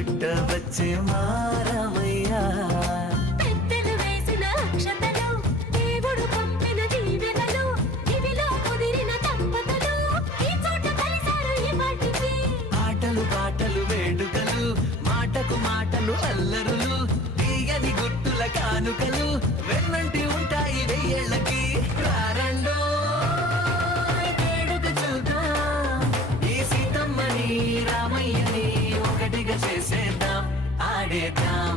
పట్ట వచ్చే మారమయ్యా పెద్దలు వేసిన అక్షతలు దేవుడు పంపిన దీవెనలు ఇవిలో కుదిరిన దంపతులు ఈ చోట కలిసారు ఈ వాటికి ఆటలు పాటలు వేడుకలు మాటకు మాటలు అల్లరులు తీయని గుర్తుల కానుకలు వెన్నంటి ఉంటాయి వెయ్యేళ్ళకి రారండో వేడుక చూద్దాం ఈ సీతమ్మని రామయ్యని ఒకటిగా చేసేద్దాం ఆడేద్దాం